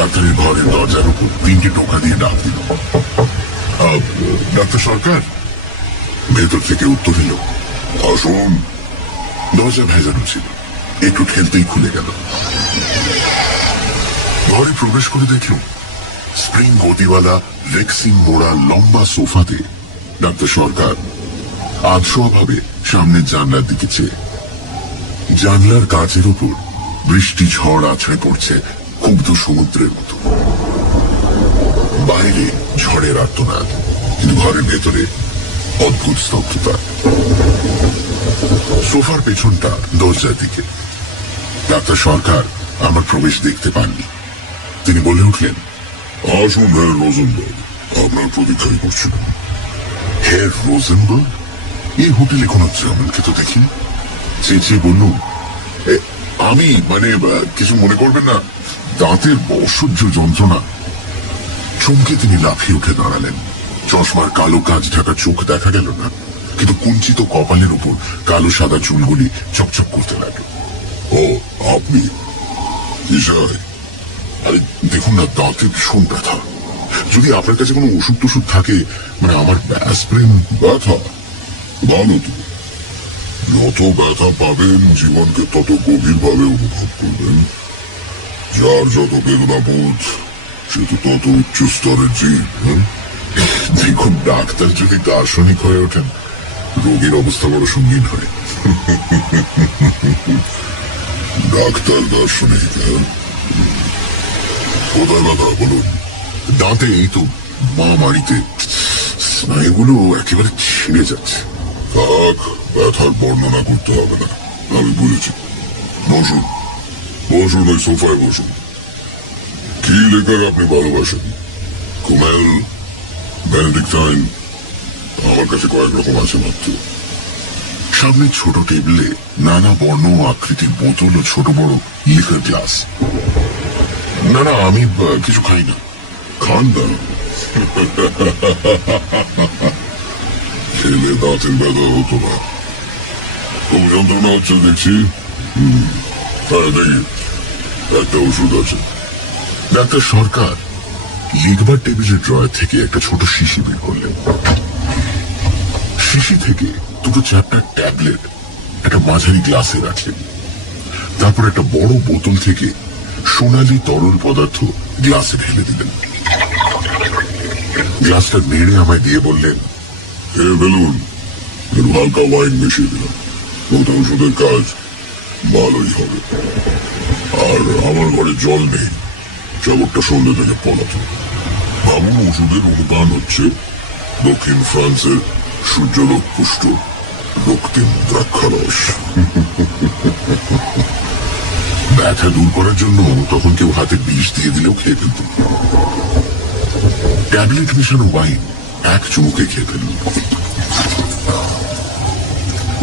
ডাক্তারের ঘরের দরজার উপর 3টে টোকা দিয়ে ডাক দিল, ডাক্তার সরকার। ভেতর থেকে উত্তর এলো, আসুন। দরজা ভেজানো ছিল, একটু ঠেলতেই খুলে গেল। ঘরে প্রবেশ করে দেখল স্প্রিং গতিওয়ালা রেক্সিন মোড়া লম্বা সোফাতে ডাক্তার সরকার আধশোয়া ভাবে সামনের জানলার দিকে চেয়ে। জানলার কাচের উপর বৃষ্টি ঝড় আছড়ে পড়ছে ক্ষুব্ধ সমুদ্রের মতো। বাইরে ঝড়ের আর্তনাদ, কিন্তু ঘরের ভেতরে অদ্ভুত স্তব্ধতা। সোফার পেছনটা দরজার দিকে। ডাক্তার সরকার আমার প্রবেশ দেখতে পাননি। তিনি বলে উঠলেন, আসুন হেয়ার রোজেনবার্গ, আপনার প্রতীক্ষাই করছিলেন। Herr Rosenberg? এই হোটেলে কোনো জার্মানকে তো দেখিনি। চেঁচিয়ে বললুম, আমি কিছু মনে করবেন না, দাঁতের অসহ্য যন্ত্রণা। চমকে তিনি লাফিয়ে উঠে দাঁড়ালেন। চশমার কালো কাজ ঢাকা চোখ দেখা গেল না, কিন্তু কুঞ্চিত কপালের উপর কালো সাদা চুলগুলি চকচক করতে লাগলো। ও আপনি? আরে দেখুন না, দাঁতে ভীষণ ব্যথা। যদি আপনার কাছে কোনো ওষুধ টষুধ থাকে, আমার অ্যাসপিরিন। ব্যথা? ভালো তো। যত ব্যথা পাবেন জীবনকে তত গভীরভাবে অনুভব করবেন। যার যত বেদনা বোধ সে তো তত উচ্চ স্তরের জীব। দেখুন, ডাক্তার যদি দার্শনিক হয়ে ওঠেন, রোগীর অবস্থা বড় সঙ্গীন হয়। ডাক্তার দার্শনিক? কোথায় ব্যথা বলুন? দাঁতে, এই তো মাড়িতে। স্নায়ুগুলো একেবারে ছিঁড়ে যাচ্ছে। থাক, ব্যথার বর্ণনা করতে হবে না, আমি বুঝেছি। বসুন বসুন, ওই সোফায় বসুন। কি লেখার আপনি ভালোবাসেন? কুমেল, বেনেডিক্টাইন? আমার কাছে কয়েক রকম আছে মাত্র। সামনে ছোট টেবিলে নানা বর্ণ ও আকৃতির বোতল ও ছোট বড় লিকার গ্লাস। না না, আমি কিছু খাই না। খান না? খেলে দাঁতের ব্যথা হতো না। খুব যন্ত্রণা হচ্ছে দেখছি। হ্যাঁ, দেখি একটা ওষুধ আছে। ডাক্তার সরকার লিখবার টেবিলের ড্রয়ার থেকে একটা ছোট শিশি বের করলেন। শিশি থেকে দুটো চ্যাপ্টার ট্যাবলেট একটা মাঝারি গ্লাসে রাখলেন। তারপর একটা বড় বোতল থেকে সোনালি তরল পদার্থ গ্লাসে ঢেলে দিলেন। গ্লাসটা নেড়ে আমায় দিয়ে বললেন, বেলুন, হালকা ওয়াইন মিশিয়ে দিলাম। ওটা ওষুধের কাজ ভালোই হবে। আর আমার ঘরে জল নেই, চাবরটা সন্ধ্যে থেকে পলাতে। ভাবুন, ওষুধের অনুদান হচ্ছে দক্ষিণ ফ্রান্সের সূর্যলোক পুষ্ট রক্তিম দ্রাক্ষারস। ব্যথা দূর করার জন্য তখন কেউ হাতে বিষ দিয়ে দিলেও খেয়ে ফেলত। ট্যাবলেট মেশানো ওয়াইন এক চুমুকে খেয়ে ফেলল।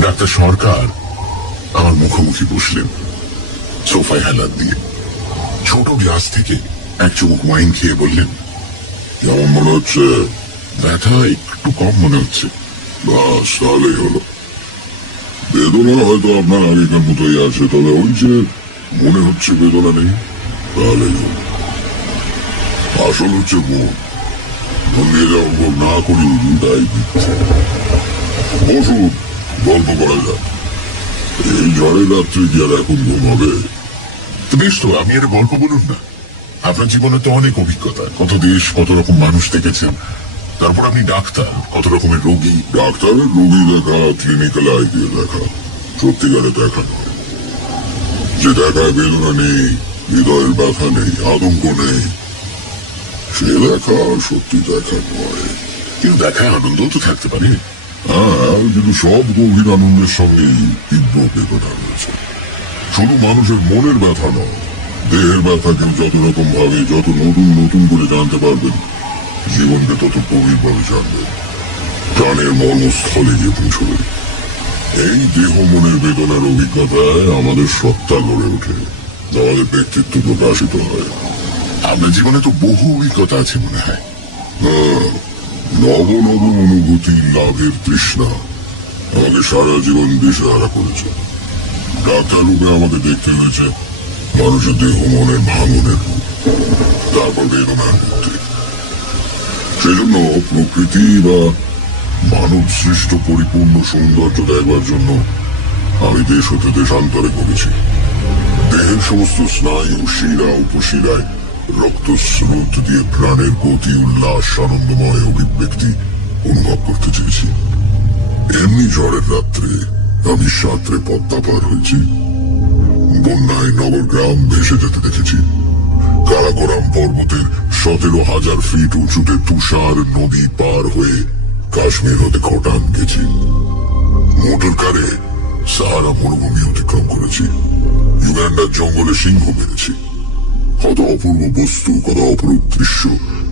ডাক্তার সরকার আমার মুখোমুখি বসলেন, সোফায় হেলান দিয়ে। ছোট গ্লাস থেকে এক চুমুক ওয়াইন খেয়ে বললেন, কেমন মনে হচ্ছে? ব্যথা একটু কম মনে হচ্ছে। বাস, তাহলেই হলো। বেদনা হয়তো আপনার আগেকার মতোই আছে, তবে ওই যে মনে হচ্ছে বেদনা নেই, তাহলেই হলো। আসল হচ্ছে মন নিয়ে যা অনুভব না করি, তাই দিচ্ছে। বসুন, গল্প করা যাক। এই ঝড়ের রাত্রে কি আর এখন ঘুম হবে? বেশ তো, আপনি একটা গল্প বলুন না। আপনার জীবনে তো অনেক অভিজ্ঞতা, কত দেশ, কত রকম মানুষ দেখেছেন। তারপর আপনি ডাক্তার, কত রকমের রোগী। ডাক্তারের রোগী দেখা ক্লিনিক্যাল আই দিয়ে দেখা, সত্যিকারে দেখা নয়। যে দেখায় বেদনা নেই, হৃদয়ের ব্যথা নেই, আতঙ্ক নেই, সে দেখা সত্যি দেখা নয়। কিন্তু দেখায় আনন্দ তো থাকতে পারে। হ্যাঁ, কিন্তু সব গভীর আনন্দের সঙ্গেই তীব্র বেদনা রয়েছে। শুধু মানুষের মনের ব্যথা নয়, দেহের ব্যথা কেউ যত রকম ভাবে, যত নতুন নতুন করে জানতে পারবেন, জীবনকে তত গভীর ভাবে জানবেন, প্রাণের মর্মস্থলে গিয়ে পৌঁছবে। এই দেহ মনের বেদনার অভিজ্ঞতায় আমাদের সত্তা গড়ে ওঠে, আমাদের ব্যক্তিত্ব প্রকাশিত হয়। আপনার জীবনে তো বহু অভিজ্ঞতা আছে মনে হয়। নব নব অনুভূতি লাভের তৃষ্ণা আমাকে সারা জীবন দিশেহারা করেছে। ডাক্তার রূপে আমাকে দেখতে হয়েছে মানুষের দেহ মনের ভাঙনের রূপ। তারপর বেদনার মুক্তি। সেই জন্য প্রকৃতি বা মানব সৃষ্ট পরিপূর্ণ সৌন্দর্য দেখবার জন্য আমি দেশ হতে দেশান্তরে করেছি। দেহের সমস্ত স্নায়ু শিরা উপশিরায় রক্ত স্রোত দিয়ে প্রাণের গতি উল্লাস আনন্দময় অভিব্যক্তি অনুভব করতে চেয়েছি। এমনি ঝড়ের রাত্রে আমি সাঁতরে পদ্মা পার হয়েছি, বন্যায় নগরগ্রাম ভেসে যেতে দেখেছি, কারাকোরাম পর্বতের 17,000 ফিট উঁচুতে তুষার নদী পার হয়ে কাশ্মীর হতে খটান গেছি, মোটর কারে সাহারা মরুভূমি অতিক্রম করেছি, ইউগান্ডার জঙ্গলে সিংহ মেরেছি। কত অপূর্ব বস্তু, কত অপরূপ দৃশ্য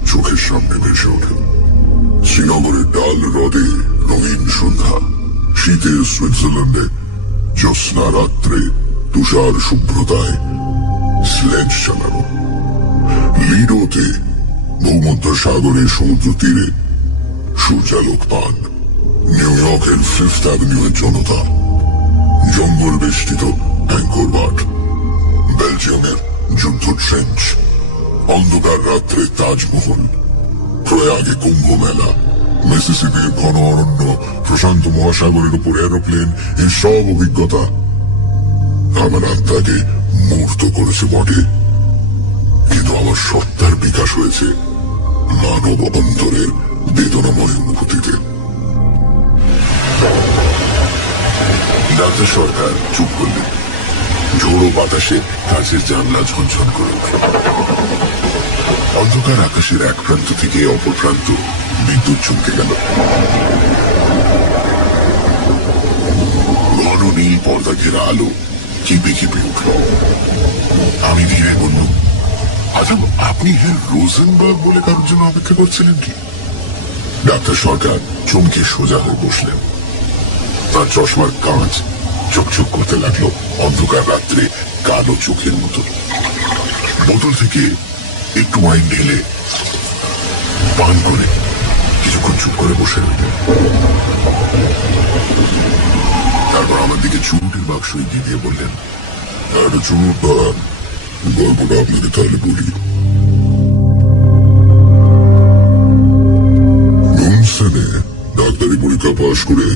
চোখের সামনে ভেসে ওঠে। শ্রীনগরের ডাল হ্রদে রঙিন সন্ধ্যা, শীতের সুইজারল্যান্ডে জ্যোৎস্না রাত্রে তুষার শুভ্রতায় স্লেজ চালানো, লিডোতে ভূমধ্য সাগরের সমুদ্র তীরে সূর্যালোক পান, নিউ ইয়র্কের 5th অ্যাভিনিউ এর জনতা, জঙ্গল বেষ্টিত অ্যাঙ্কর বাট, বেলজিয়ামের যুদ্ধ ট্রেঞ্চ, অন্ধকার রাত্রে তাজমহল, প্রয়াগে কুম্ভ মেলা, মিসিসিপির ঘন অরণ্য, প্রশান্ত মহাসাগরের উপর এরোপ্লেন, এই সব অভিজ্ঞতা আমার আত্মাকে মূর্ত করেছে বটে, কিন্তু আমার সত্তার বিকাশ হয়েছে মানব অন্তরের বেদনাময় অনুভূতিতে। ডাক্তার সরকার চুপ করলেন। ঝোড়ো বাতাসে কাঁচের জানলা ঝনঝন করে উঠল। অন্ধকার আকাশের এক প্রান্ত থেকে অপর প্রান্ত বিদ্যুৎ চমকে গেল। ঘন নীল পর্দা ঘেরা আলো চিপে চিপে উঠল। আমি ধীরে বললুম, আচ্ছা, আপনি হ্যাঁ রোজেনবার্গ বলে কারোর জন্য অপেক্ষা করছিলেন কি? ডাক্তার সরকার চমকে সোজা হয়ে বসলেন। তার চশমার কাঁচ চকচক করতে লাগলো অন্ধকার রাত্রে কালো চোখের মতো। বোতল থেকে একটু ওয়াইন ঢেলে পান করে কিছুক্ষণ চুপ করে বসে রইলেন। তারপর আমার দিকে চুরুটের বাক্স এগিয়ে দিয়ে বললেন, একটা চুরুট পান, গল্পটা আপনাকে তাহলে বলি। মুনসেনে ডাক্তারি পরীক্ষা পাশ করে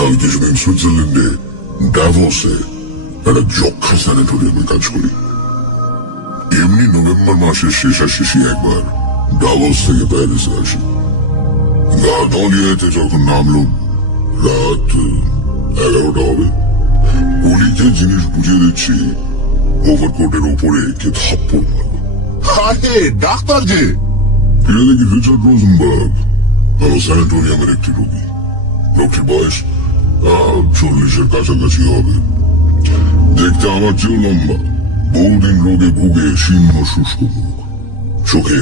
আমি কিছুদিন সুইজারল্যান্ডে ডাভোসে একটা যক্ষা স্যানিটোরিয়ামে কাজ করি। এমনি নভেম্বর মাসের শেষাশেষি একবার ডাভোস থেকে প্যারিসে আসি। গা দলিয়াতে যখন নামলাম রাত 11টা হবে। গলিতে জিনিস বুঝিয়ে দিচ্ছি, ওভারকোটের উপরে কে থাপ্পড় মারল। আরে ডাক্তার যে! ফিরে দেখি রিচার্ড রোজেনবার্গ, আমার স্যানিটোরিয়ামের একটি রোগী। লোকটির বয়স 40-এর কাছাকাছি হবে। দেখতে আমার চেয়েও লম্বা, বহুদিন রোগে ভুগে শীর্ণ শুষ্ক মুখ, চোখে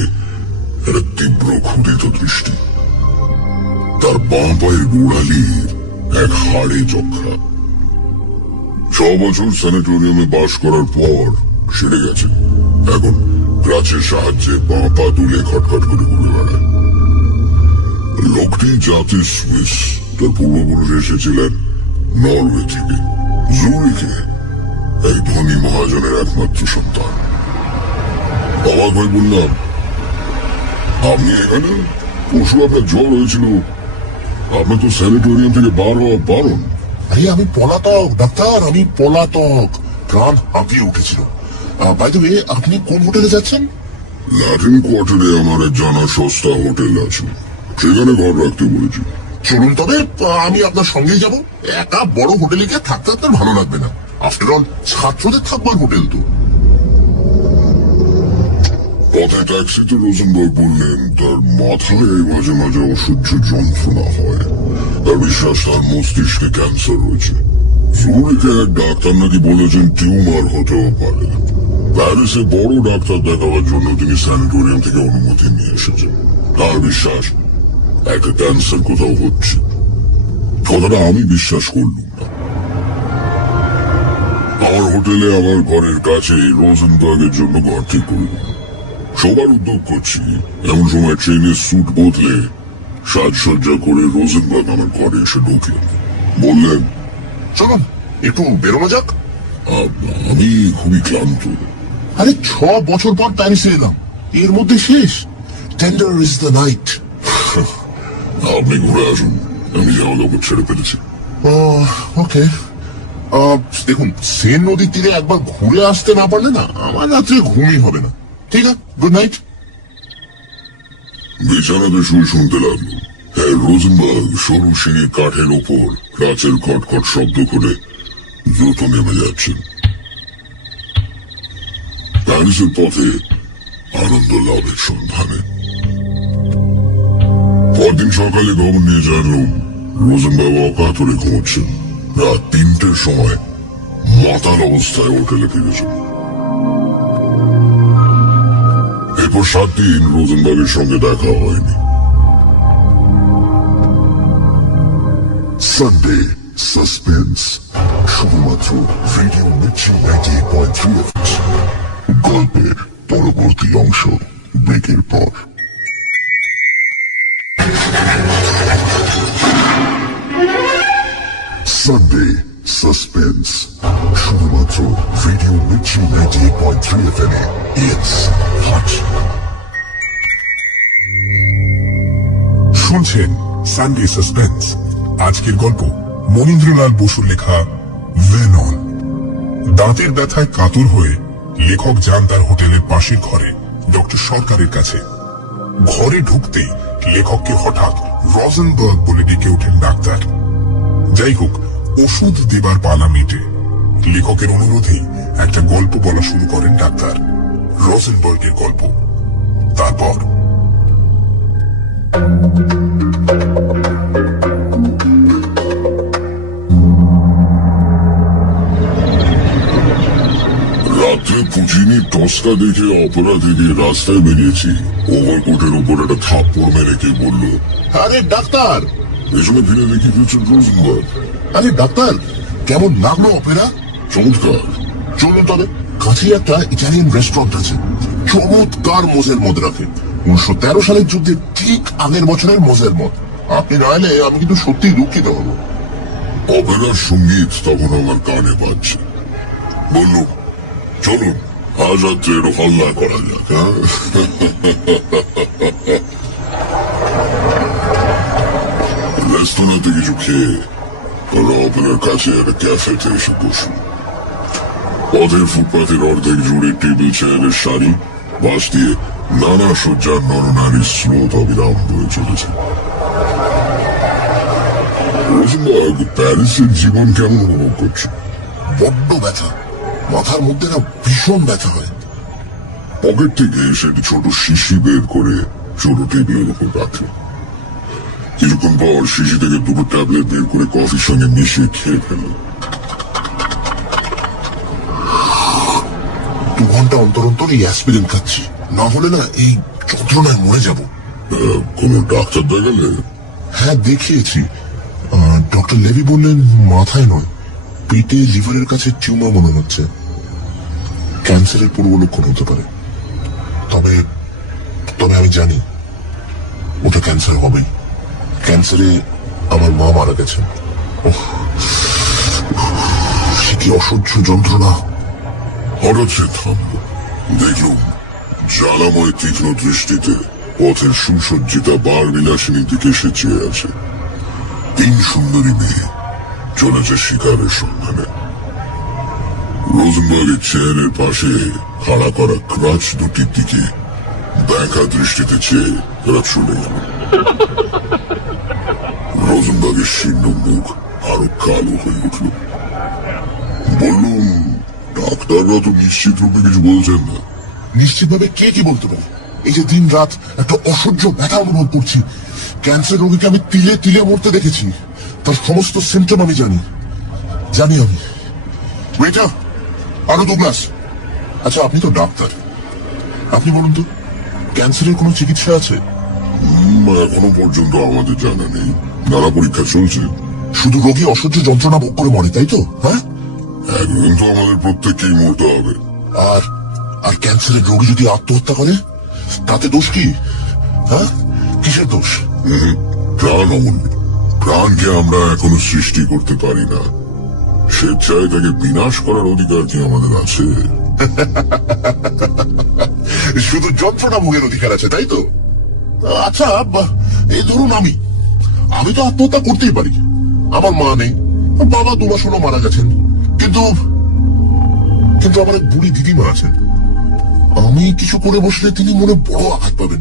একটা তীব্র ক্ষুধিত দৃষ্টি। তার বাঁ পায়ের গোড়ালির এক হাড়ে যক্ষা। 6 বছর স্যানিটোরিয়ামে বাস করার পর সেরে গেছে। এখন ক্রাচের সাহায্যে বাঁ পা তুলে খটখট করে ঘুরে বেড়ায়। লোকটি জাতি সুইস, তার পূর্বপুরুষ এসেছিলেন নরওয়ে থেকে, জুরিখে, এক ধনী মহাজনের একমাত্র সন্তান। অবাক হয়ে বললাম, আপনি এখানে? পরশু আপনার জ্বর হয়েছিল, আপনার তো স্যানিটোরিয়াম থেকে বার হওয়া বারণ। আরে আমি পলাতক ডাক্তার, আমি পলাতক। প্রাণ হাঁপিয়ে উঠেছিল। বাই দ্য ওয়ে, আপনি কোন হোটেলে যাচ্ছেন? ল্যাটিন কোয়ার্টারে আমার এক জানা সস্তা হোটেল আছে, সেখানে ঘর রাখতে বলেছি। চলুন তবে, আমি আপনার সঙ্গেই যাব। একা বড় হোটেলে গিয়ে থাকতে আপনার ভালো লাগবে না। আফটার অল ছাত্রদের থাকবার হোটেল তো। পথে ট্যাক্সিতে রোজেনবার্গ বললেন তার মাথায় মাঝে মাঝে অসহ্য যন্ত্রণা হয়। তার বিশ্বাস তার মস্তিষ্কে ক্যান্সার রয়েছে। জুরিখে এক ডাক্তার নাকি বলেছেন টিউমার হতেও পারে। প্যারিসে বড় ডাক্তার দেখাবার জন্য তিনি স্যানিটোরিয়াম থেকে অনুমতি নিয়ে এসেছেন। তার বিশ্বাস একটা ক্যান্সার কোথাও হচ্ছে। কথাটা আমি বিশ্বাস করলুম না। আমার হোটেলে আমার ঘরের কাছে রোজেনবার্গের জন্য ঘর ঠিক করলাম। সবার উদ্যোগ করছি, এমন সময় ট্রেনের স্যুট বদলে সাজসজ্জা করে রোজেনবার্গ আমার ঘরে এসে ঢুকলেন। বললেন, চলুন একটু বেরোনো যাক। আমি খুবই ক্লান্ত। আরে 6 বছর পর প্যারিসে এলাম। এর মধ্যে শেষ। Tender is the night. আপনি ঘুরে আসুন, আমি যাওয়া লোক ছেড়ে ফেলেছি। ওকে। দেখুন, সেন নদীর তীরে একবার ঘুরে আসতে না পারলে না আমার রাত্রে ঘুমই হবে না। ঠিক আছে, গুড নাইট। বিছানাতে শুয়ে শুনতে লাগলো হ্যাঁ রোজেনবার্গ সরু সিঁড়ির কাঠের ওপর কাচের খটখট শব্দ করে দ্রুত নেমে যাচ্ছেন প্যারিসের পথে আনন্দ লাভের সন্ধানে। পরদিন সকালে খবর নিয়ে জানলাম রোজেনবার্গ অকাতরে ঘুমোচ্ছেন। রাত 3টের সময় মাতাল অবস্থায় হোটেলে ফিরেছেন। এরপর 7 দিন রোজেনবার্গের সঙ্গে দেখা হয়নি। সানডে সাসপেন্স শুধুমাত্র রেডিও মির্চি 98.3 এফএম। গল্পের পরবর্তী অংশ ব্রেকের পর। সানডে সাসপেন্স শুধুমাত্র radio Mirchi 98.3 FM A. It's hot. শুনছেন সানডে সাসপেন্স। আজকের গল্প মনীন্দ্রলাল বসুর লেখা ভেনন। দাঁতের ব্যথায় কাতর হয়ে লেখক যান তার হোটেলের পাশের ঘরে ডক্টর সরকারের কাছে। ঘরে ঢুকতেই লেখককে হঠাৎ রোজেনবার্গ বলে ডেকে ওঠেন ডাক্তার। যাই হোক, ওষুধ দেবার পালা মেটে লেখকের অনুরোধেই একটা গল্প বলা শুরু করেন ডাক্তার, রোজেনবার্গের গল্প। তারপর রাত্রে পুচিনি টসকা দেখে অপেরা থেকে রাস্তায় বেরিয়েছি। ওভারকোটের উপর একটা থাপ্পড় মেরে কে বলল, আরে ডাক্তার! পেছনে ফিরে দেখি ফিরছেন রোজেনবার্গ। আরে ডাক্তার, কেমন লাগলো অপেরা? চমৎকার। চলুন তবে, কাছেই একটা ইটালিয়ান রেস্টুরেন্ট আছে, চমৎকার মোজের মদ রাখে। 1913 সালের যুদ্ধে ঠিক আগের বছরের মোজের মদ। আপনি না এলে আমি কিন্তু সত্যি দুঃখিত হব। অপেরার সঙ্গীত তখন আমার কানে বাজছে। বলল, চলুন আজ রাত্রে একটু হল্লা করা যাক। হ্যাঁ, রেস্তোরাঁতে কিছু খেয়ে আমরা অপেরার কাছে একটা ক্যাফেতে এসে বসুন। পথের ফুটপাথের অর্ধেক জুড়ে টেবিল চেয়ারের সারি, বাস দিয়ে নানা সজ্জার নরনারীর স্রোত অবিরাম বয়ে চলেছে। রোজেনবার্গ প্যারিসের জীবন কেমন অনুভব করছে? বড্ড ব্যথা, মাথার মধ্যে না ভীষণ ব্যথা হয়। পকেট থেকে সেটি ছোট শিশি বের করে ছোট টেবিলের উপর রাখে। কিছুক্ষণ পর শিশি থেকে 2টো ট্যাবলেট বের করে কফির সঙ্গে মিশিয়ে খেয়ে ফেলে। 2 ঘন্টা অন্তর অন্তর এই অ্যাসপিরিন খাচ্ছি, না হলে না এই যন্ত্রণায় মরে যাব। কোনো ডাক্তার দেখালে? হ্যাঁ, দেখিয়েছি। ডক্টর লেভি বললেন মাথায় নয়, পেটে লিভারের কাছে টিউমার মনে হচ্ছে। ক্যান্সারের পূর্ব লক্ষণ হতে পারে। তবে তবে আমি জানি ওটা ক্যান্সার হবেই। ক্যান্সারে আমার মা মারা গেছেন। সে কি অসহ্য যন্ত্রণা! হঠাৎ সে থামল। দেখলুম জ্বালাময় তীক্ষ্ণ দৃষ্টিতে পথের সুসজ্জিতা বার বিলাসিনীর দিকে সে চেয়ে আছে। 3 সুন্দরী মেয়ে চলেছে শিকারের সন্ধানে। রোজেনবার্গের চেয়ারের পাশে খাড়া করা ক্রাচ দুটির দিকে দেখা দৃষ্টিতে চেয়ে তারা চলে গেল। রোজেনবার্গের শীর্ণ মুখ আরো কালো হয়ে উঠল। বললুম, ডাক্তাররা তো নিশ্চিত রূপে কিছু বলছেন না। নিশ্চিতভাবে কে কি বলতে পারে? এই যে দিন রাত একটা অসহ্য ব্যথা অনুভব করছি। ক্যান্সার রোগীকে আমি তিলে তিলে মরতে দেখেছি, তার সমস্ত সিমটম আমি জানি। আমি ওয়েটার, আরো 2 গ্লাস। আচ্ছা, আপনি তো ডাক্তার, আপনি বলুন তো, ক্যান্সারের কোনো চিকিৎসা আছে? এখনো পর্যন্ত আমাদের জানা নেই। নানা পরীক্ষা চলছে। শুধু রোগী অসহ্য যন্ত্রণা ভোগ করে মরে, তাই তো? হ্যাঁ, একদিন তো আমাদের প্রত্যেককেই মরতে হবে। আর আর ক্যান্সারের রোগী যদি আত্মহত্যা করে, তাতে দোষ কি? হ্যাঁ, কিসের দোষ? প্রাণ অমূল্য। প্রাণকে আমরা এখনো সৃষ্টি করতে পারি না। স্বেচ্ছায় তাকে বিনাশ করার অধিকার কি আমাদের আছে? শুধু যন্ত্রণা ভোগের অধিকার আছে, তাই তো? আচ্ছা, এই ধরুন আমি তো আত্মহত্যা করতেই পারি। আমার মা নেই, বাবা 2 মাস হলো মারা গেছেন, কিন্তু কিন্তু আমার এক বুড়ি দিদিমা আছেন। আমি কিছু করে বসলে তিনি মনে বড় আঘাত পাবেন।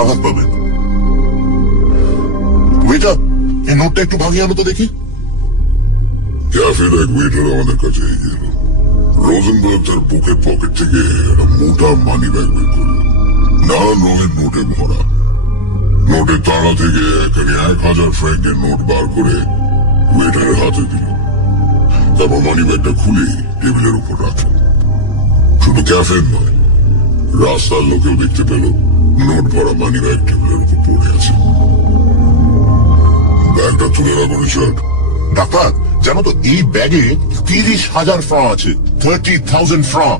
আঘাত পাবেন। ওয়েটার, এই নোটটা একটু ভাঙিয়ে আনো তো দেখি। ক্যাফের এক ওয়েটার আমাদের কাছে এগিয়ে এলো। রোজেনবার্গ তার বুকের পকেট থেকে একটা মোটা মানি ব্যাগ বের করলো। নানান রঙের নোটে ভরা। নোটের তাড়া থেকে এখানে 1000 ফ্র্যাঙ্কের নোট বার করে ওয়েটারের হাতে দিল। তারপর মানি ব্যাগটা খুলে টেবিলের উপর রাখলেন। শুধু ক্যাফের নয়, রাস্তার লোকেও দেখতে পেল নোট ভরা মানি ব্যাগ টেবিলের উপর পড়ে আছে। ব্যাগটা তুলে রাখো রিচার্ড। ডাক্তার, জানো তো এই ব্যাগে 30,000 ফ্রাঁ আছে। 30,000 ফ্রাঁ।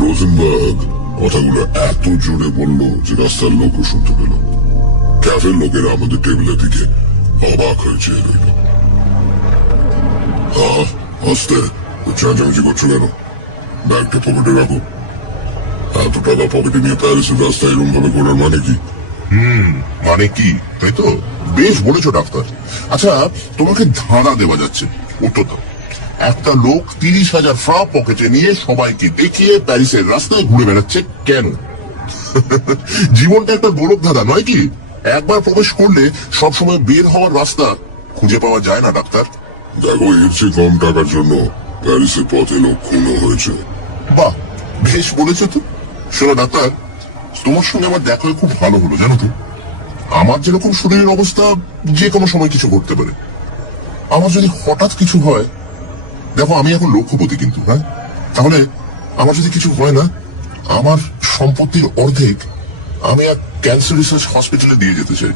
রোজেনবার্গ কথাগুলো এত জোরে বলল যে রাস্তার লোকও শুনতে পেল। ক্যাফের লোকেরা আমাদের টেবিলের দিকে অবাক হয়ে চেয়ে রইল। আস্তে, চেঁচামেচি করছো কেন? ব্যাগটা পকেটে রাখো। এত টাকা পকেটে নিয়ে প্যারিসের রাস্তায় এরকম ভাবে করার মানে কি? মানে কি, তাই তো? বেশ বলেছো ডাক্তার। আচ্ছা, তোমাকে ধাঁধা দেওয়া যাচ্ছে, উত্তর দাও। একটা লোক 30,000 ফ্রাঁ পকেটে নিয়ে সবাইকে দেখিয়ে প্যারিসের রাস্তায় ঘুরে বেড়াচ্ছে কেন? জীবনটা একটা গোলক ধাঁধা নয় কি? একবার প্রবেশ করলে সবসময় বের হওয়ার রাস্তা খুঁজে পাওয়া যায় না ডাক্তার। দেখো, এর চেয়ে কম টাকার জন্য প্যারিসের পথে লোক খুনও হয়েছে। বাহ, বেশ বলেছো তো। শোনো ডাক্তার, তোমার সঙ্গে আমার দেখা হয়ে খুব ভালো হলো, জানো তো? আমার যেরকম শরীরের অবস্থা, যে কোনো সময় কিছু ঘটতে পারে। আমার যদি হঠাৎ কিছু হয়, দেখো আমি এখন লক্ষপতি কিন্তু, হ্যাঁ, তাহলে আমার যদি কিছু হয় না, আমার সম্পত্তির অর্ধেক আমি এক ক্যান্সার রিসার্চ হসপিটালে দিয়ে যেতে চাই।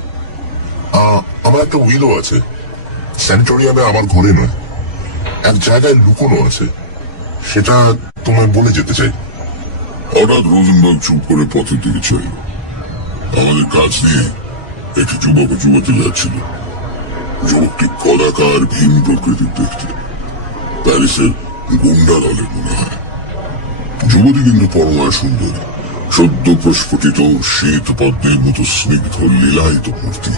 আমার একটা উইলও আছে, স্যানিটোরিয়ামে আমার ঘরে নয়, এক জায়গায় লুকোনো আছে, সেটা তোমায় বলে যেতে চাই। হঠাৎ রোজেনবার্গ চুপ করে পথের দিকে চাইল। আমাদের কাছ দিয়ে একটি যুবক ও যুবতী যাচ্ছিল। যুবকটি কদাকার ভিন প্রকৃতির দেখতে, প্যারিসের গুন্ডা দলের মনে হয়। যুবতী কিন্তু পরমায় সুন্দর, সদ্য প্রস্ফুটিত শীত পদ্মের মতো স্নিগ্ধ লীলায়িত মূর্তি।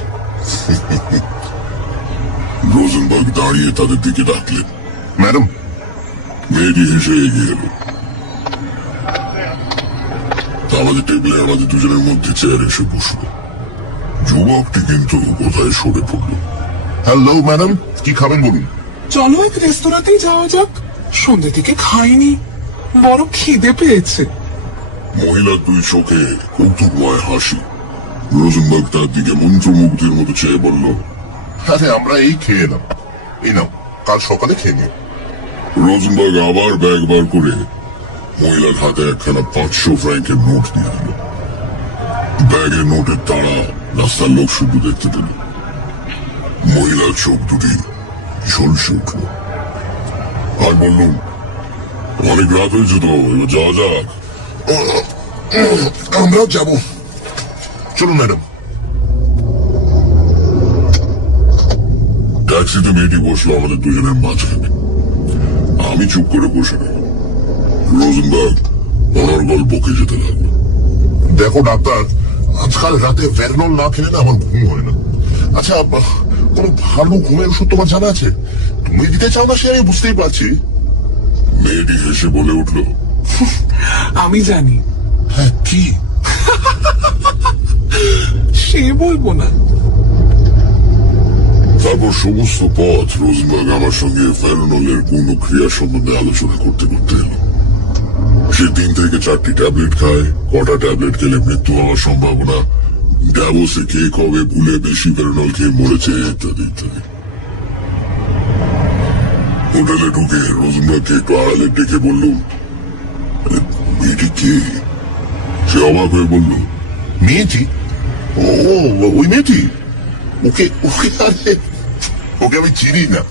রোজেনবার্গ দাঁড়িয়ে তাদের দিকে ডাকলেন, ম্যাডাম। মেয়েটি হেসে এগিয়ে এলো। আমাদের টেবিলে আমাদের দুজনের মধ্যে চেয়ারে এসে বসলো। যুবকটি কিন্তু কোথায় সরে পড়লো। হ্যালো ম্যাডাম, কি খাবেন বলুন? চলো এক রেস্তোরাঁতেই যাওয়া যাক, সন্ধ্যে থেকে খাইনি, বড় খিদে পেয়েছে। মহিলার 2 চোখে কৌতুকময় হাসি। রোজেনবার্গ তার দিকে মন্ত্রমুগ্ধের মতো চেয়ে বলল, আরে আমরা এই খেয়ে এলাম, এই নাও, কাল সকালে খেয়ে নিও। রোজেনবার্গ আবার ব্যাগ বার করে মহিলার হাতে একখানা 500 ফ্র্যাঙ্কের নোট দিয়ে দিল। ব্যাগের নোটের তাড়া রাস্তার লোক শুধু দেখতে পেল। মহিলার চোখ দুটি ঝলসে উঠল। আর বললুম, অনেক রাত হয়েছে তো, এবার যাওয়া যাক। আমরাও যাব, চলুন ম্যাডাম। ট্যাক্সিতে মেয়েটি বসলো আমাদের দুজনের মাঝখানে। আমি চুপ করে বসে গেলাম। রোজেনবার্গ অনর্গল বকে যেতে লাগলো। দেখো ডাক্তার, আজকাল রাতে ভেরনল না খেলে না আমার ঘুম হয় না। আচ্ছা, কোনো ভালো ঘুমের ওষুধ তোমার জানা আছে? তুমি দিতে চাও না সে আমি বুঝতেই পারছি। মেয়েটি হেসে বলে উঠল, আমি জানি। হ্যাঁ, কি? সে বলবো না। তারপর সমস্ত পথ রোজেনবার্গ আমার সঙ্গে ফেরোনলের গুণ ও ক্রিয়া সম্বন্ধে আলোচনা করতে করতে এলো। সে 3 থেকে 4টি ট্যাবলেট খায়, কটা ট্যাবলেট খেলে মৃত্যু হওয়ার সম্ভাবনা, ড্যাভোসে কে কবে ভুলে বেশি ফেরোনল খেয়ে মরেছে, ইত্যাদি ইত্যাদি। হোটেলে ঢুকে রোজেনবার্গকে একটু আড়ালে ডেকে বললুম, মেয়েটি কে? সে অবাক হয়ে বলল, মেয়েটি? ও, ওই মেয়েটি? ওকে ওকে আরে, ওকে আমি চিনি না।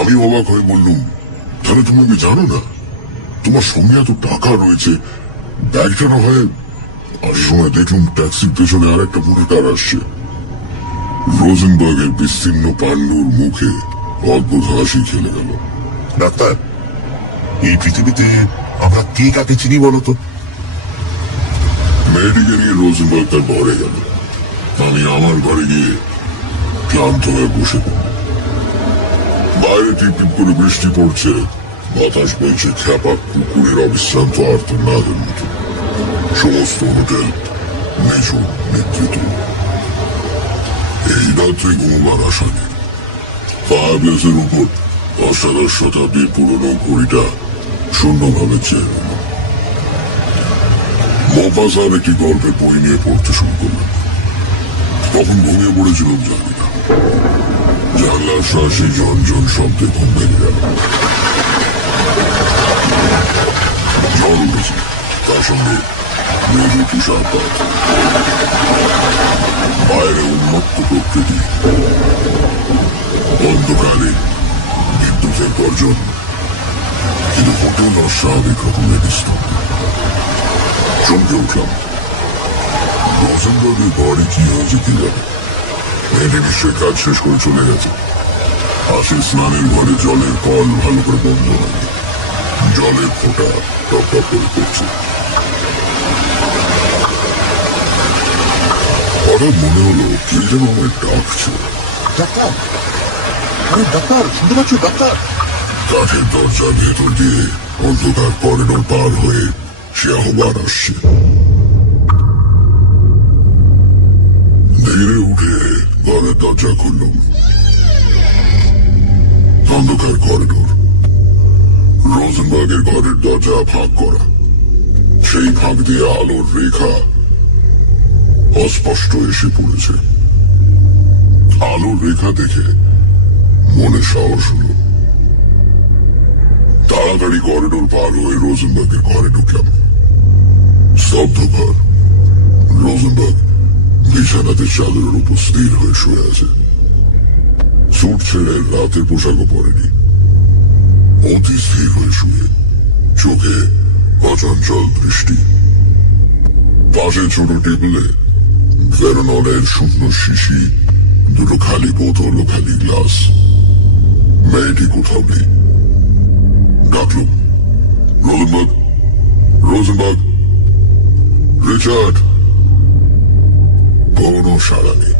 আমি অবাক হয়ে বললুম, তাহলে তুমি ওকে জানো না? তোমার সঙ্গে এত টাকা রয়েছে, ব্যাগটা না হয়। আর সময় দেখলুম ট্যাক্সির পেছনে আর একটা বুড়ো কার আসছে। রোজেনবার্গের বিস্তীর্ণ পাণ্ডুর মুখে অদ্ভুত হাসি খেলে গেল। ডাক্তার, এই পৃথিবীতে আমরা কে কাকে চিনি বলতো? মেয়েটিকে নিয়ে রোজেনবার্গ তার ঘরে গেল। আমি আমার ঘরে গিয়ে ক্লান্ত হয়ে বসে পড়লাম। বাইরে টিপ টিপ করে বৃষ্টি পড়ছে, বাতাস বইছে খ্যাপা কুকুরের অবিশ্রান্ত আর্তনাদের মতো। সমস্ত হোটেল মেঝো নেতৃত্ব। এই রাত্রে ঘুমাবার আশা নেই। ফায়ারপ্লেসের উপর অষ্টাদশ শতাব্দীর পুরনো ঘড়িটা শূন্যভাবে চেয়ে রইল। মোফাসার একটি গল্পের বই নিয়ে পড়তে শুরু করলাম। তখন ঘুমিয়ে পড়েছিলাম জানি না। জানলার শ্বাসে ঝনঝন শব্দে ঘুম ভেঙে গেল। ঝড় উঠেছে, তার সঙ্গে মেঘে তুষারপাত। বাইরে উন্মত্ত প্রকৃতি, অন্ধকারে বিদ্যুতের গর্জন, কিন্তু হোটেল অস্বাভাবিক রকমের নিস্তব্ধ। চমকে উঠলাম। রোজেনবার্গের ঘরে কি হয়েছে কি জানে। মেয়েটি নিশ্চয়ই কাজ শেষ করে চলে গেছে। পাশে স্নানের ঘরে জলের কল ভালো করে বন্ধ হয়নি। জলের ফোঁটা টপ টপ করে পড়ছে। হঠাৎ মনে হলো কে যেন আমায় ডাকছে। ডাক্তার, আরে ডাক্তার, শুনতে পাচ্ছ ডাক্তার? কাঠের দরজার ভেতর দিয়ে অন্ধকার করিডোর পার হয়ে সে আহ্বান আসছে। ধীরে উঠে ঘরের দরজা খুললুম। অন্ধকার করিডোর, রোজেনবার্গের ঘরের দরজা ফাঁক করা। সেই ফাঁক দিয়ে আলোর রেখা অস্পষ্ট এসে পড়েছে। আলোর রেখা দেখে মনে সাহস হলো। তাড়াতাড়ি করিডোর পার হয়ে রোজেনবার্গের ঘরে ঢুকলাম। স্তব্ধ ঘর। রোজেনবার্গ বিছানাতে চাদরের উপর স্থির হয়ে শুয়ে আছে। স্যুট ছেড়ে রাতের পোশাকও পরেনি। অতি স্থির হয়ে শুয়ে, চোখে অচঞ্চল দৃষ্টি। পাশে ছোট টেবিলে ভেরনলের শূন্য শিশি, দুটো খালি বোতল ও খালি গ্লাস। মেয়েটি কোথাও নেই। ডাকলুম, রোজেনবার্গ, রোজেনবার্গ, রিচার্ড। কোনো সাড়া নেই।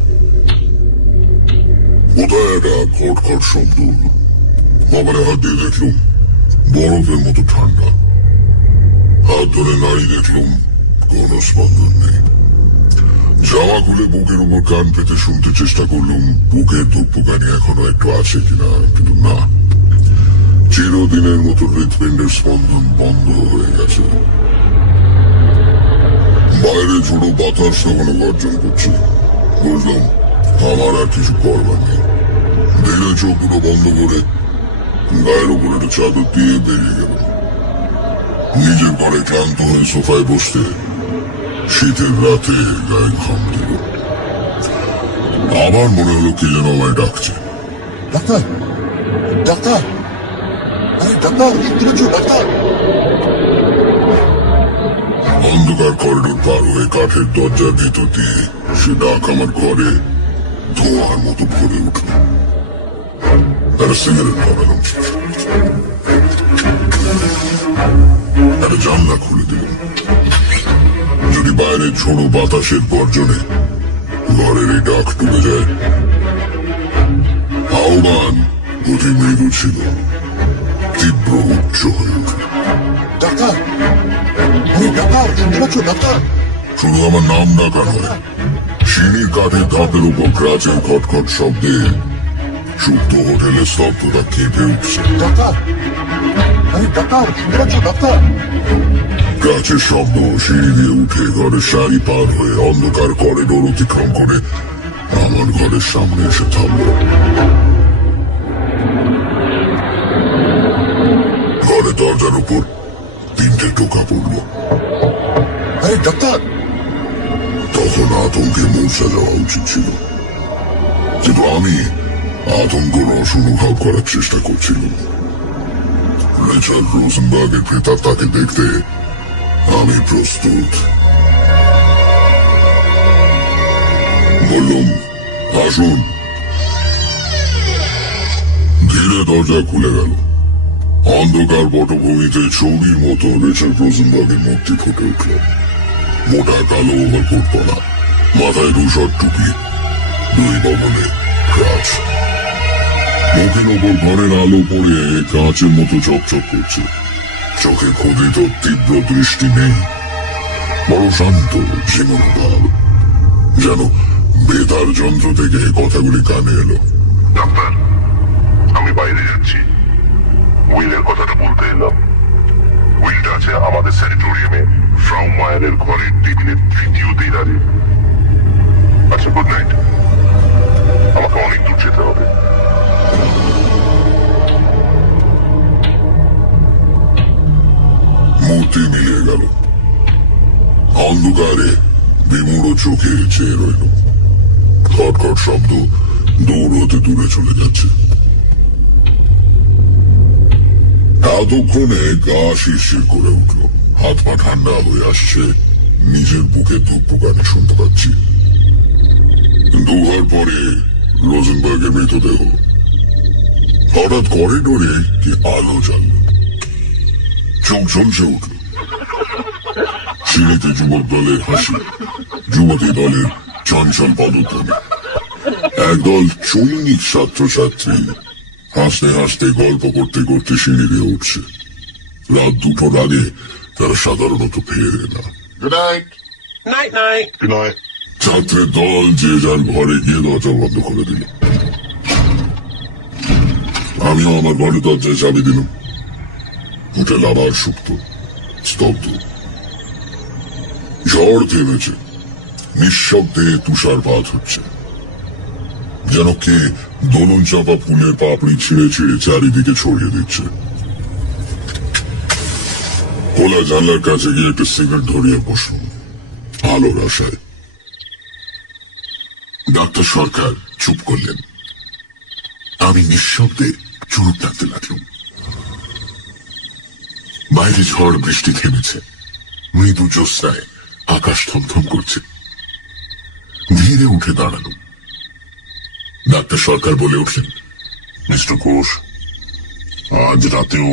কোথায় একটা খটখট শব্দ হলো। কপালে হাত দিয়ে দেখলুম বরফের মতো ঠান্ডা। হাত ধরে নাড়ি দেখলুম কোনো স্পন্দন নেই। জামা খুলে বুকের উপর কান পেতে শুনতে চেষ্টা করলুম বুকের ধুকপুকানি এখনো একটু আছে কিনা, কিন্তু না। চিরদিনের মতো হৃৎপিণ্ডের স্পন্দন বন্ধ হয়ে গেছে। বাইরে ঝোড়ো বাতাস তখনও গর্জন করছে। বুঝলাম আমার আর কিছু করবার নেই। ধীরে চোখগুলো বন্ধ করে গায়ের উপর একটা চাদর দিয়ে বেরিয়ে গেল। নিজের ঘরে ক্লান্ত হয়ে সোফায় বসতে শীতের রাতে গায়ে ঘাম দিল। আবার মনে হলো কি যেন আমায় ডাকছে। ডাক্তার, ডাক্তার, আরে ডাক্তার, শুনতে পাচ্ছ ডাক্তার? অন্ধকার করিডোর পার হয়ে কাঠের দরজার ভেতর দিয়ে সে ডাক আমার ঘরে ধোঁয়ার মতো ভরে উঠল। একটা সিগারেট ধরালাম, একটা জানলা খুলে দিলাম। যদি বাইরে ঝোড়ো বাতাসের গর্জনে ঘরের এই ডাক ডুবে যায়। আহ্বান অতি মৃদু ছিল, তীব্র উচ্চ হয়ে উঠল। ডাক্তার, আরে ডাক্তার, শুনতে পাচ্ছ ডাক্তার? শুধু আমার নাম ডাকা নয়, সিঁড়ির কাঠের ধাপের উপর ক্রাচের খটখট শব্দে সুপ্ত হোটেলের স্তব্ধতা কেঁপে উঠছে। ডাক্তার, আরে ডাক্তার, শুনতে পাচ্ছ ডাক্তার? ক্রাচের শব্দ সিঁড়ি দিয়ে উঠে ঘরের সারি পার হয়ে অন্ধকার করিডোর অতিক্রম করে আমার ঘরের সামনে এসে থামল। ঘরের দরজার উপর 3টে টোকা পড়ল। আরে ডাক্তার! তখন আতঙ্কে মূর্ছা যাওয়া উচিত ছিল, কিন্তু আমি আতঙ্ক রস অনুভব করার চেষ্টা করছিলাম। রিচার্ড রোজেনবার্গের ভেতর তাকে দেখতে আমি প্রস্তুত। বললুম, আসুন। ধীরে দরজা খুলে গেল। অন্ধকার পটভূমিতে ছবির মতো রিচার্ড রোজেনবার্গের মূর্তি ফুটে উঠল। মোটা কালো ওভারকোট পরা, মাথায় ধূসর টুপি, দুই ভবনে ক্রাচ, মুখের ওপর ঘরের আলো পড়ে কাঁচের মতো চকচক করছে। চোখে ক্ষুদ্রিত তীব্র দৃষ্টি নেই, বড় শান্ত জীবন ভাব, যেন বেতার যন্ত্র থেকে কথাগুলি কানে এলো। ডাক্তার, আমি বাইরে যাচ্ছি। উইলের কথাটা বলতে এলাম। উইলটা আছে আমাদের স্যানিটোরিয়ামে ফ্রাউ মায়ারের ঘরের টেবিলের তৃতীয় দেয়ালে। আচ্ছা, গুড নাইট। আমাকে অনেক দূর যেতে হবে। মূর্তি মিলিয়ে গেল। অন্ধকারে বিমূঢ় চোখে চেয়ে রইল। খটখট শব্দ দূর হতে দূরে চলে যাচ্ছে। এতক্ষণে গা শিরশির করে উঠল, হাত পা ঠান্ডা হয়ে আসছে। নিজের বুকে ধুকপুকানি শুনতে পাচ্ছি। দুহার পরে রোজেনবার্গের মৃতদেহ। হঠাৎ করিডোরে কি আলো জ্বালল, চোখ ঝলসে উঠল। সিঁড়িতে যুবক দলের হাসি, যুবতী দলের চঞ্চল পদধ্বনি। একদল চৈনিক ছাত্রছাত্রী হাসতে হাসতে গল্প করতে করতে সিঁড়ি দিয়ে উঠছে। রাত 2টোর আগে তারা সাধারণত ফেরে না। Good night. Night night. Good night. ছাত্রের দল যে যার ঘরে গিয়ে দরজা বন্ধ করে দিল। আমিও আমার ঘরে দরজায় চাবি দিলাম। হোটেল আবার সুপ্ত, স্তব্ধ। ঝড় থেমেছে, নিঃশব্দে তুষারপাত হচ্ছে, যেন কে দোলন চাপা ফুলের পাপড়ি ছিঁড়ে ছিঁড়ে চারিদিকে ছড়িয়ে দিচ্ছে। খোলা জানলার কাছে গিয়ে একটা সিগারেট ধরিয়ে বসলাম আলোর আশায়। ডাক্তার সরকার চুপ করলেন। আমি নিঃশব্দে চুরুট টানতে লাগলাম। বাইরে ঝড় বৃষ্টি থেমেছে, মৃদু জ্যোৎস্নায় আকাশ থমথম করছে। ধীরে উঠে দাঁড়ালো। ডাক্তার সরকার বলে উঠলেন, মিস্টার ঘোষ, আজ রাতেও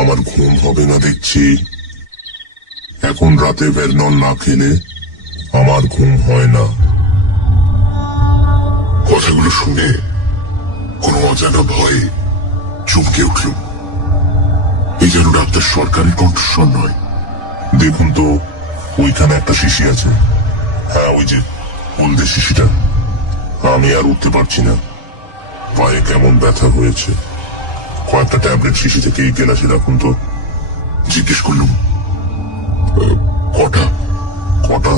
আমার ঘুম হবে না দেখছি। এখন রাতে ভেরনন না খেলে আমার ঘুম হয় না। কথাগুলো শুনে কোনো অজানা ভয়ে চমকে উঠল। এই যেন ডাক্তার সরকারের কণ্ঠস্বর নয়। দেখুন তো, ওইখানে একটা শিশি আছে। হ্যাঁ, ওই যে হলদে শিশিটা। আমি আর উঠতে পারছি না, পায়ে কেমন ব্যথা হয়েছে। কয়েকটা ট্যাবলেট শিশি থেকে এই গেলাসে রাখুন তো। জিজ্ঞেস করলুম, কটা? কটা?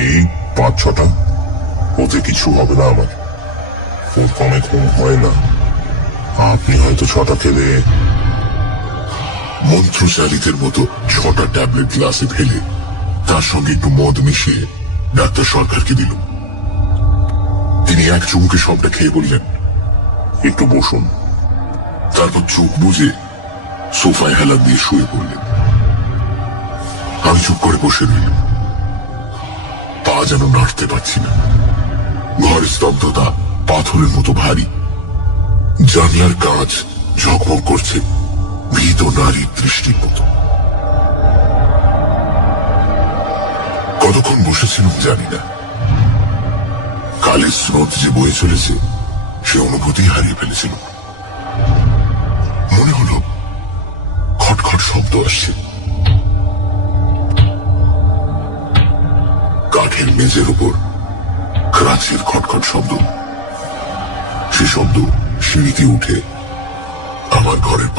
এই 5-6টা। ওতে কিছু হবে না আমার। ওর কমে ঘুম হয় না। আপনি হয়তো 6টা খেলে। মন্ত্রচালিতের মতো 6টা ট্যাবলেট গ্লাসে ফেলে তার সঙ্গে একটু মদ মিশিয়ে ডাক্তার সরকারকে দিল। তিনি এক চুমুকে সবটা খেয়ে বললেন, একটু বসুন। তারপর চোখ বুজে সোফায় হেলান দিয়ে শুয়ে পড়লেন। আমি চুপ করে বসে রইলাম। পা যেন নাড়তে পারছি না। ঘরের স্তব্ধতা পাথরের মতো ভারী। জানলার কাঁচ ঝকমক করছে ভীত নারীর দৃষ্টির মতো। কতক্ষণ বসেছিলাম জানি না। কালের স্রোত যে বয়ে চলেছে সে অনুভূতি হারিয়ে ফেলেছিল। মনে হলো খটখট শব্দ আসছে। কাঠের মেঝের উপর ক্রাচের খটখট শব্দ। সে শব্দ সিঁড়িতে উঠে আমার ঘরের